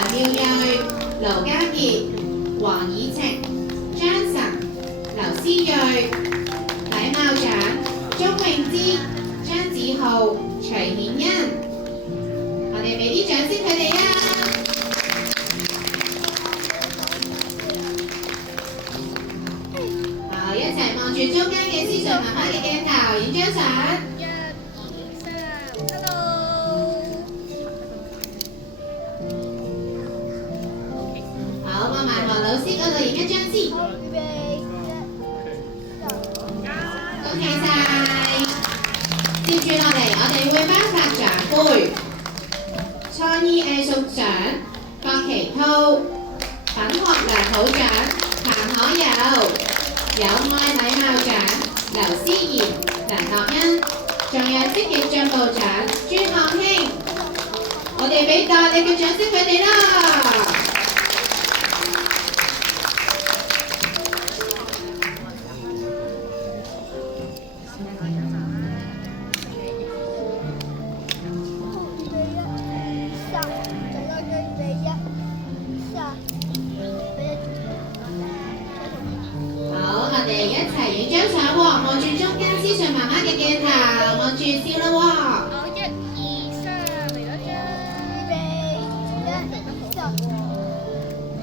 梁妙睿、盧嘉傑、黃以晴、張晨、劉思睿、禮貌獎鐘詠芝、張子浩、徐顯欣。我哋俾啲掌聲佢哋啊！好，一齊望住中間嘅思瑞媽媽嘅鏡頭，影張相。好，望埋何老師嗰度影一張先。恭喜晒！接住落嚟，我哋會頒發獎杯。創意藝術獎郭其滔，品學良好獎彭可友，有愛禮貌獎劉思妍、梁樂欣，仲有積極進步獎朱漢興。我哋俾大力嘅掌聲佢哋啦！好，我哋一齊影張相喎，望住中間思瑞媽媽嘅鏡頭，望住笑啦喎。好，1、2、3，嚟咗張。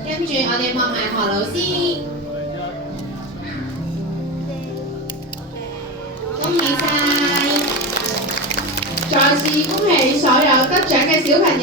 跟住我哋望埋何老師，恭喜晒！再次恭喜所有得獎嘅小朋友。